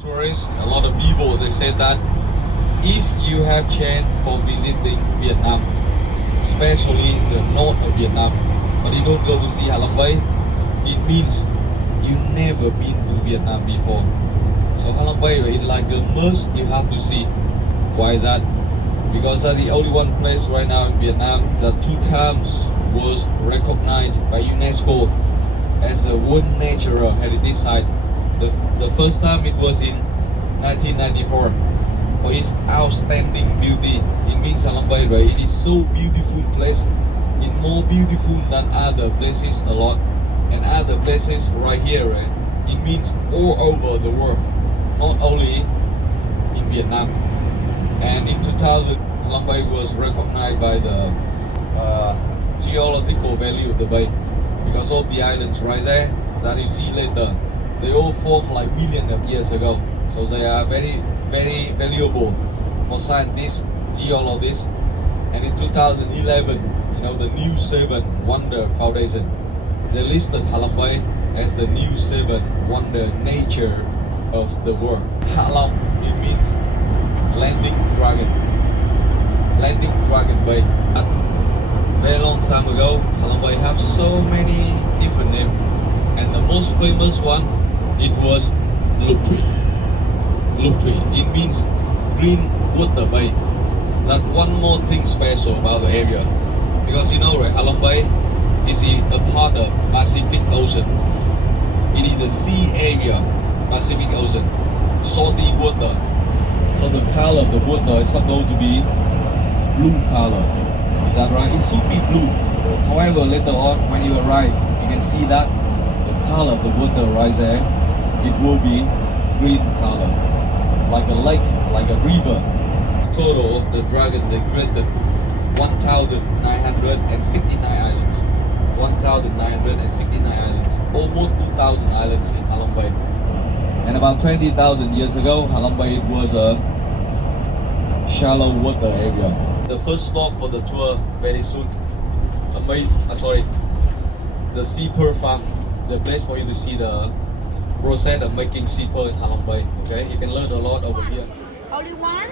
tourists, a lot of people, they said that if you have chance for visiting Vietnam, especially the north of Vietnam, but you don't go to see Halong Bay, it means you never been to Vietnam before. So Halong Bay is like the must you have to see. Why is that? Because that's the only one place right now in Vietnam that 2 times was recognized by UNESCO as a World Natural Heritage Site. The first time it was in 1994 for its outstanding beauty. It means Halong Bay, right? It is so beautiful place. It's more beautiful than other places a lot. And other places right here, right? It means all over the world, not only in Vietnam. And in 2000, Halong Bay was recognized by the geological value of the bay because all the islands right there that you see later, they all formed like millions of years ago. So they are very, very valuable for scientists, geologists. And in 2011, the new 7 Wonder Foundation, they listed Halong Bay as the new 7 Wonder Nature of the world. Halong, it means landing dragon bay. Very long time ago, Halong Bay have so many different names, and the most famous one, it was Lục Thủy. It means green water bay. That one more thing special about the area, because right, Halong Bay is a part of Pacific Ocean. It is the sea area, Pacific Ocean, salty water. So the color of the water is supposed to be blue color. Is that right? It should be blue. However, later on when you arrive, you can see that the color of the water right there, it will be green color, like a lake, like a river. In total, the dragon, they created 1,969 islands. 1,969 islands. Almost 2,000 islands in Halong Bay. And about 20,000 years ago, Halong Bay was a shallow water area. The first stop for the tour very soon. The sea pearl farm. The place for you to see the process of making sea pearl in Halong Bay. Okay, you can learn a lot over here. Only one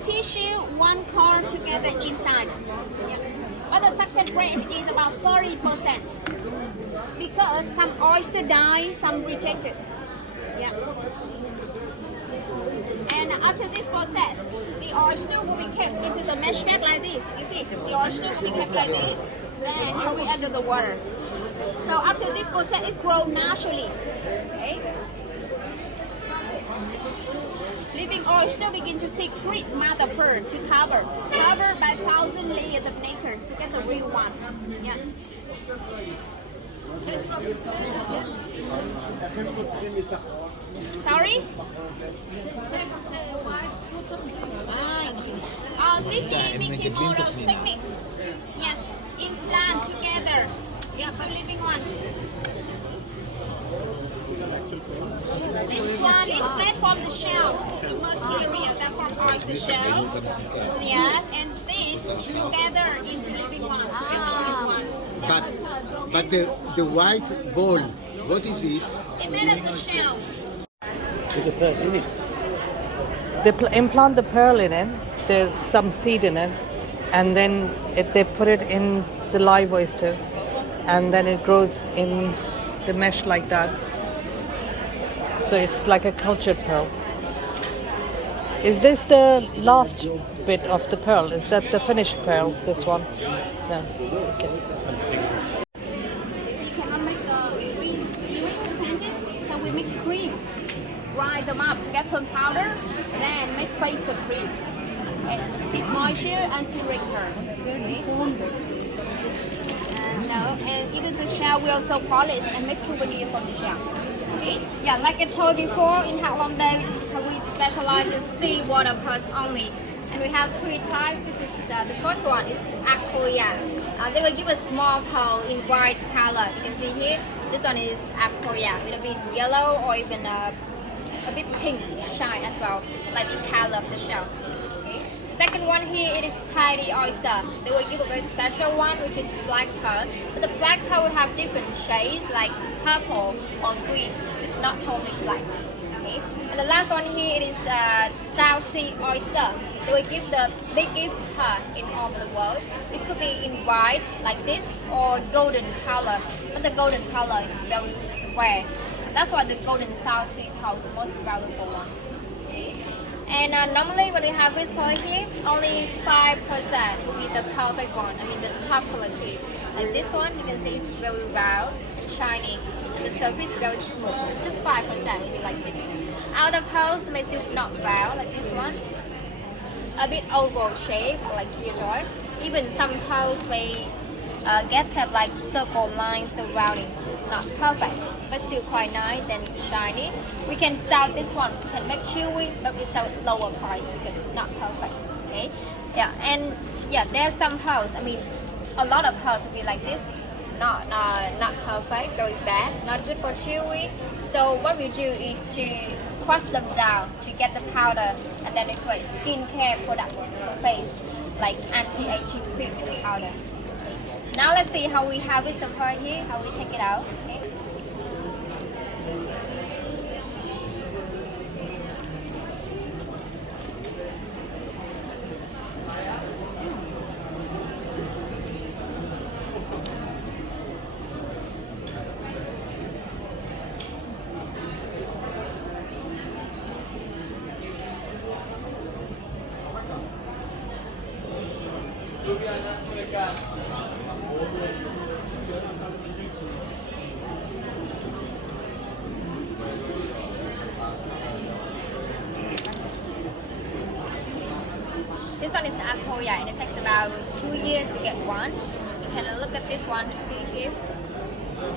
tissue, one core together inside. Yeah. But the success rate is about 30%, because some oyster die, some rejected. Yeah. And after this process, the oyster will be kept into the mesh bag like this. You see, the oyster will be kept like this, then throw it under the water. So after this process is grown naturally. Okay. Living oyster begin to secrete mother pearl to cover by 1,000 layers of nacre to get the real one. Yeah. Sorry? This is making models technique. Yes, implant together. Yeah, to living one. This one is made from the shell, the material that from oyster shell. Yes, and this together into living one. But the white ball, what is it? It made of the shell. They implant the pearl in it, there's some seed in it, and then they put it in the live oysters, and then it grows in the mesh like that. So it's like a cultured pearl. Is this the last bit of the pearl? Is that the finished pearl, this one? No. Okay. You cannot make cream, so we make cream. Dry them up, get some powder, then make face of cream. Okay. Deep moisture until wrinkle. And even the shell we also polish and make souvenir from the shell. Okay. Yeah, like I told before, in Halong Bay, we specialize in seawater pearls only. And we have 3 types. This is the first one is aquaria. They will give a small pearl in white color. You can see here. This one is aquaria, with a bit yellow or even a bit pink shine as well, like the color of the shell. Okay. Second one here, it is tiny oyster. They will give a very special one, which is black pearl. But the black pearl will have different shades, like purple or green. It's not totally black. Okay. And the last one here, it is South Sea oyster. They will give the biggest pearl in all of the world. It could be in white like this or golden color, but the golden color is very rare. So that's why the golden South Sea pearl is the most valuable one. Okay. And normally when we have this pearl here, only 5% will be the perfect one. I mean the top quality. Like this one, you can see it's very round and shiny, and the surface is very smooth. Just 5% will be like this. Other pearls may see not round like this one, a bit oval shape like geoid. Even some pearls may get kind of like circle lines surrounding. It's not perfect, but still quite nice and shiny. We can sell this one. We can make jewelry, but we sell it lower price because it's not perfect. Okay, yeah, and yeah, there are some pearls. I mean, a lot of pearls will be like this. Not perfect, very bad, not good for jewelry. So what we do is to crush them down to get the powder, and then we create skincare products for face, like anti-aging cream in the powder. Okay. Now let's see how we harvest the pearl here, how we take it out. Okay. This one is Akoya, and it takes about 2 years to get one. You can look at this one to see here.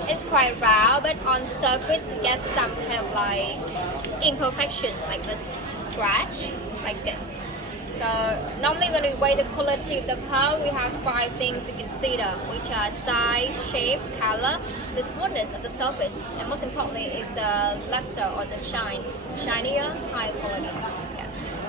It's quite round, but on surface it gets some kind of like imperfection, like a scratch, like this. So normally when we weigh the quality of the pearl, we have 5 things to consider, which are size, shape, color, the smoothness of the surface, and most importantly is the luster or the shine, shinier, higher quality. Yeah.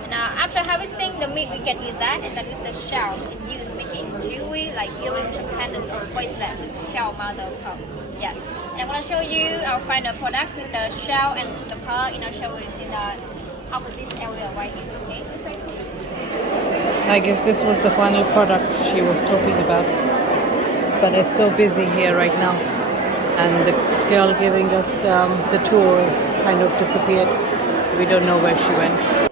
Now after harvesting the meat, we can eat that, and then with the shell, we can use making jewelry like earrings and pendants or bracelet with shell mother of pearl. Yeah. And I want to show you our final products with the shell and the pearl in our showroom in the opposite area right here. Okay, this right here. I guess this was the final product she was talking about. But it's so busy here right now. And the girl giving us the tour has kind of disappeared. We don't know where she went.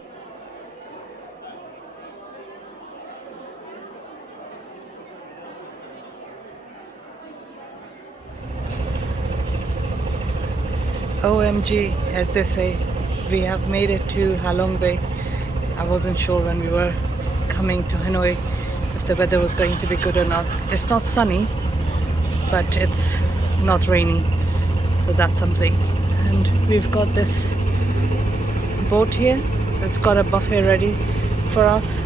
OMG, as they say, we have made it to Halong Bay. I wasn't sure when we were coming to Hanoi if the weather was going to be good or not. It's not sunny, but it's not rainy, so that's something. And we've got this boat here. It's got a buffet ready for us.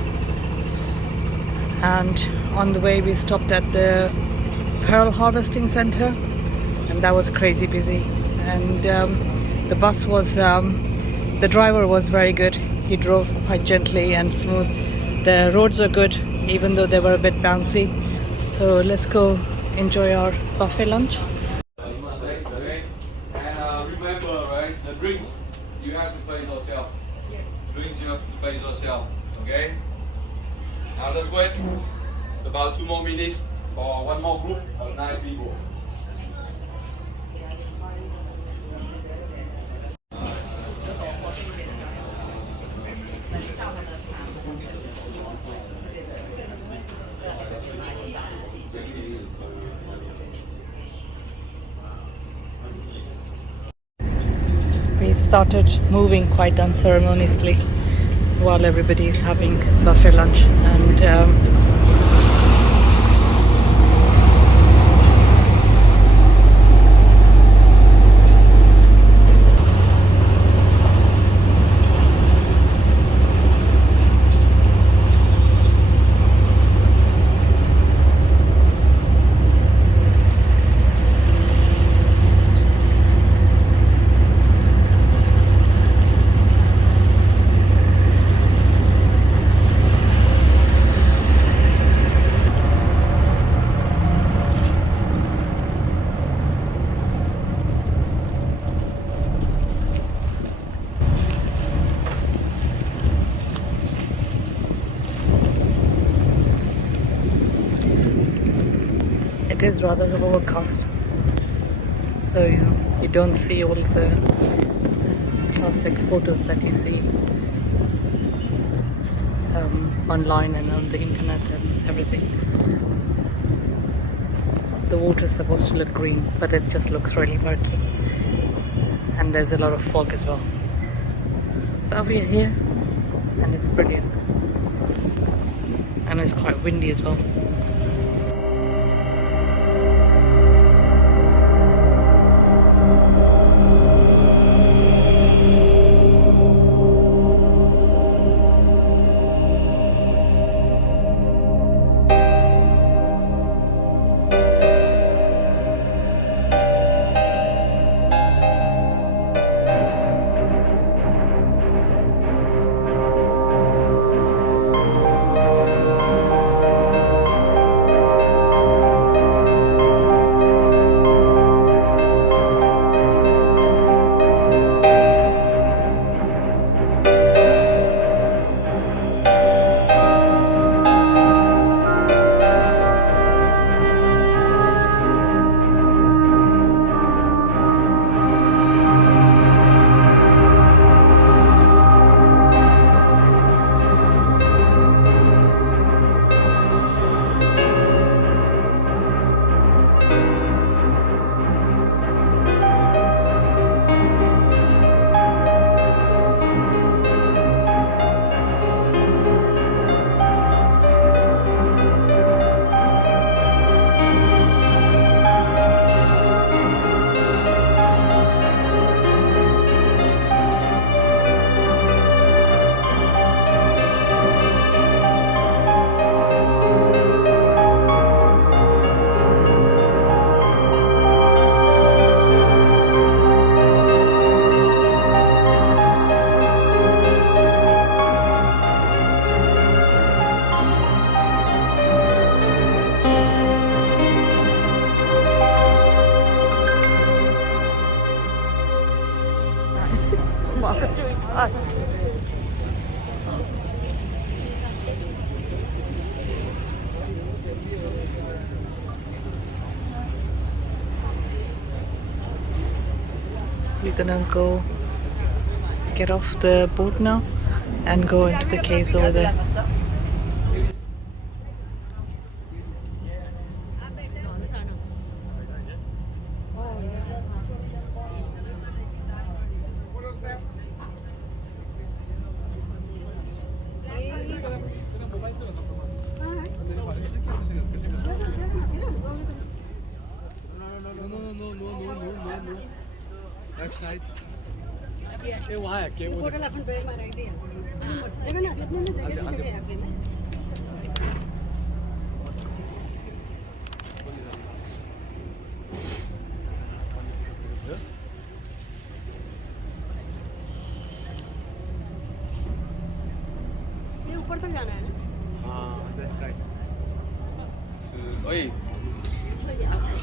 And on the way we stopped at the Pearl Harvesting Center, and that was crazy busy. And the bus was, the driver was very good. He drove quite gently and smooth. The roads are good, even though they were a bit bouncy. So let's go enjoy our buffet lunch. Okay. And remember, right, the drinks, you have to pay yourself. Drinks you have to pay yourself. Okay? Now let's wait about 2 more minutes for one more group of 9 people. We started moving quite unceremoniously while everybody is having buffet lunch, and it is rather overcast, so you don't see all the classic photos that you see online and on the internet and everything. The water is supposed to look green, but it just looks really murky, and there's a lot of fog as well. But we are here and it's brilliant, and it's quite windy as well. We're gonna go get off the boat now and go into the caves over there. Backside.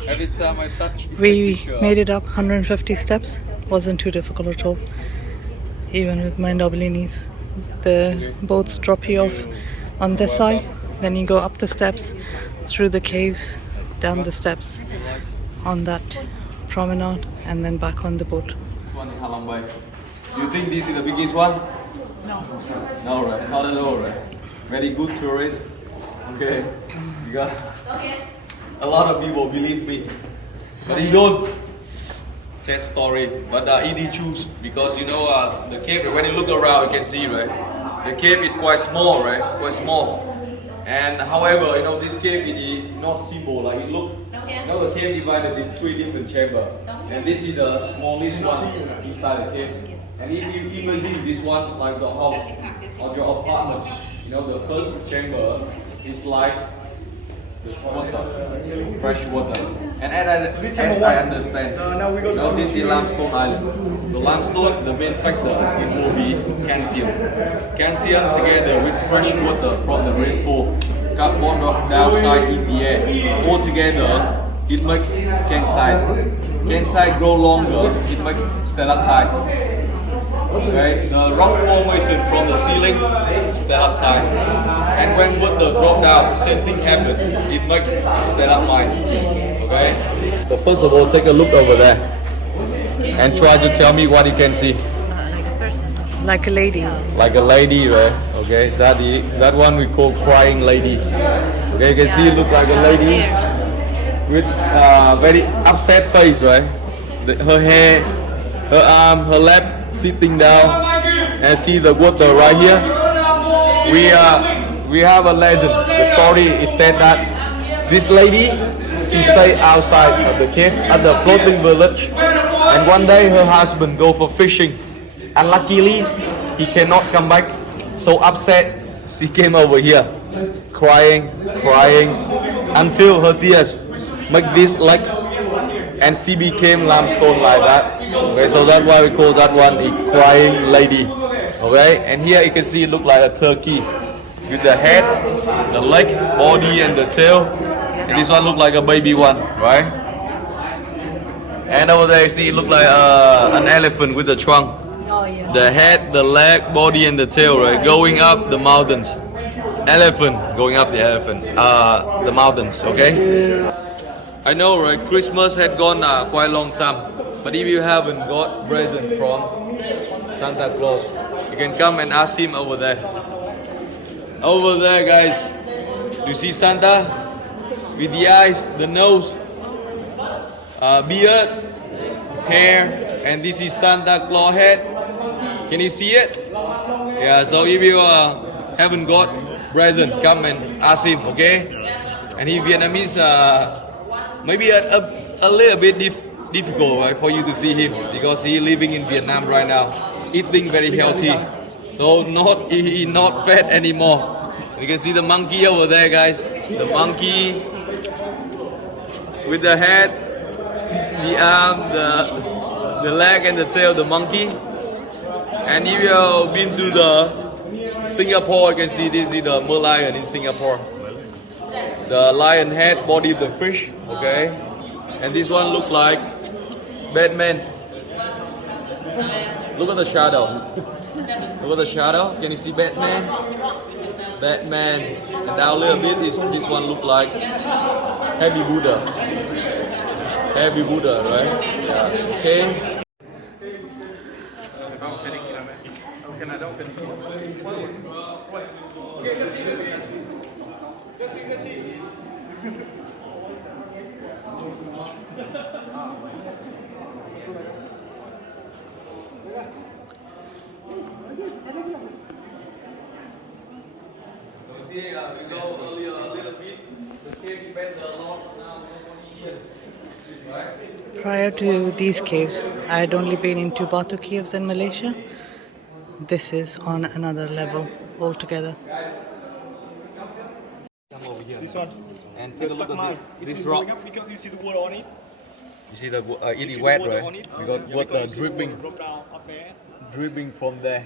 Every time I touch it, We made it up 150 steps. Wasn't too difficult at all, even with my knobbly knees. The boats drop you off on this side, then you go up the steps, through the caves, down the steps, on that promenade, and then back on the boat. This one in Halong Bay. You think this is the biggest one? No. No, right? Not at all, right? Very good tourist. Okay. You got a lot of people believe me, but you don't. Sad story, but ED choose because you know the cave. When you look around, you can see, right? The cave is quite small, right? Quite small. And however, you know this cave is not simple. Like you look, you know the cave divided in 3 different chambers, and this is the smallest one inside the cave. And if you imagine this one like the house or your apartment, you know the first chamber is like the water, fresh water. And as I understand, you know, this is limestone island. The limestone, the main factor, it will be calcium. Calcium together with fresh water from the rainfall, carbon dioxide in the air, all together, it makes calcite. Calcite grow longer, it makes stalactite. Okay, the rock formation from the ceiling, stalactite. And when water drop down, same thing happens. It makes stalagmite. Okay. So first of all, take a look over there and try to tell me what you can see. Like a lady. Like a lady, right? Okay. So that one we call crying lady. Okay. You can see it look like a lady with very upset face, right? Her hair, her arm, her lap sitting down, and see the water right here. We have a legend. The story is said that this lady, she stayed outside of the cave at the floating village, and one day her husband go for fishing. Unluckily, he cannot come back. So upset, she came over here, crying, until her tears make this lake, and she became limestone like that. Okay, so that's why we call that one a crying lady. Okay, and here you can see it look like a turkey with the head, the leg, body, and the tail. And this one look like a baby one, right? And over there you see it look like an elephant with the trunk. The head, the leg, body, and the tail, right? Going up the mountains. Elephant going up the mountains, okay? I know, right? Christmas had gone quite a long time. But if you haven't got present from Santa Claus, you can come and ask him over there. Over there, guys. You see Santa? With the eyes, the nose, beard, hair, and this is Santa Claus head. Can you see it? Yeah, so if you haven't got present, come and ask him, okay? And he Vietnamese, maybe a little bit difficult, right, for you to see him because he living in Vietnam right now, eating very healthy, so he not fat anymore. You can see the monkey over there, guys. The monkey with the head, the arm, the leg, and the tail. The monkey. And if you have been to the Singapore, you can see this is the merlion in Singapore. The lion head, body of the fish. Okay. And this one look like Batman. Look at the shadow. Look at the shadow. Can you see Batman? Batman. And down a little bit, this one look like Heavy Buddha. Heavy Buddha, right? Yeah. Okay. We go earlier a little bit. The cave better a lot now. Right? Prior to these caves, I had only been in two Batu caves in Malaysia. This is on another level altogether. Come over here. This one. And take a look at this rock. Because you see the water on it. You see the it is wet, right? We got water dripping, Drop down up there. dripping from there.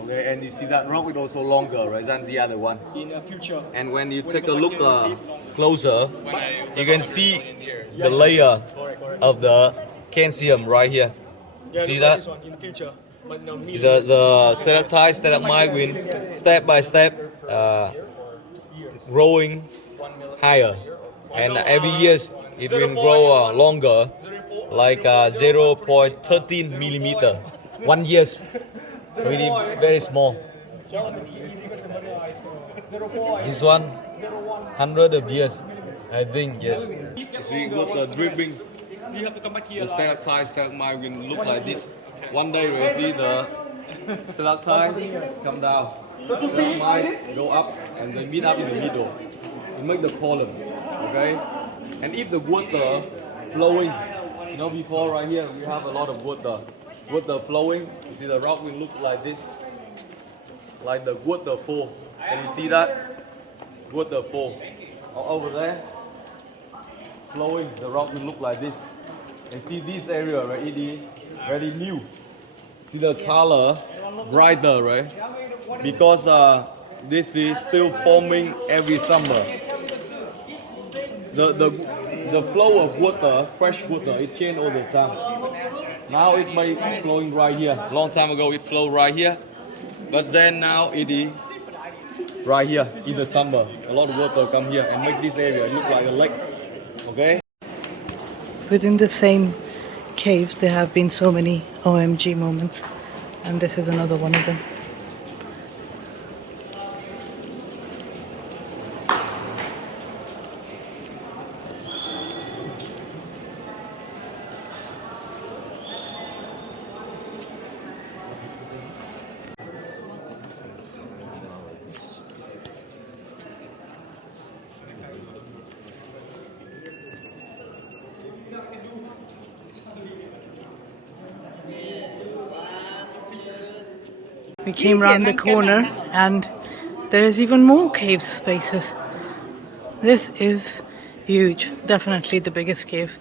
Okay, and you see that rock is also longer, right, than the other one. In the future. And when you take a look closer, you can see the layer of the calcium right here. Yeah, See look at that? this one in the future. But no, The stalactite, stalagmite will step by step growing higher, and every year it will grow longer, like 0.13 millimeter. 1 year, so it is very small. This one, 100 of years, I think, yes. So you got the dripping. you have to come back here. The stalactite, stalagmite will look like this. One day we'll see the stalactite come down, stalagmite go up, and they meet up in the middle. It make the column, okay? And if the water flowing, you know, before right here we have a lot of water flowing. You see the rock will look like this, like the waterfall. Can you see that? Waterfall. Over there, flowing, the rock will look like this. And see this area, right? It is very new. See the color brighter, right? Because this is still forming every summer. The flow of water, fresh water, it changes all the time. Now it may be flowing right here. Long time ago it flowed right here, but then now it is right here in the summer. A lot of water come here and make this area look like a lake. Okay. within the same cave there have been so many OMG moments, and this is another one of them. We came round the corner and there is even more cave spaces. This is huge, definitely the biggest cave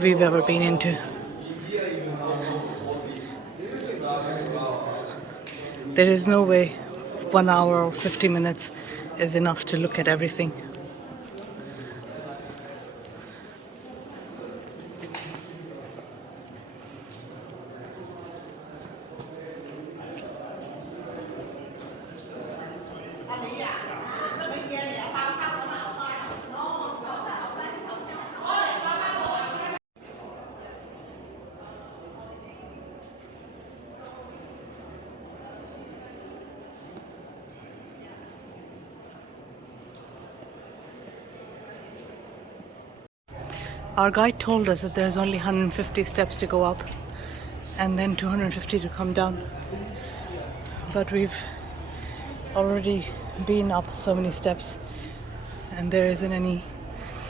we've ever been into. There is no way 1 hour or 50 minutes is enough to look at everything. Our guide told us that there's only 150 steps to go up and then 250 to come down. But we've already been up so many steps and there isn't any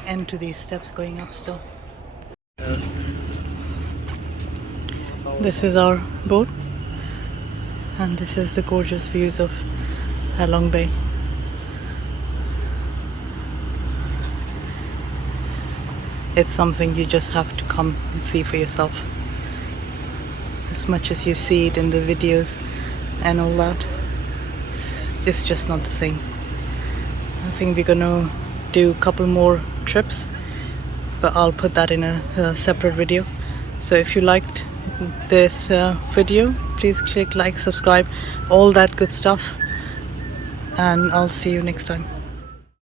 end to these steps going up still. This is our boat and this is the gorgeous views of Halong Bay. It's something you just have to come and see for yourself. As much as you see it in the videos and all that, it's just not the same. I think we're gonna do a couple more trips, but I'll put that in a separate video. So if you liked this video, please click like, subscribe, all that good stuff, and I'll see you next time.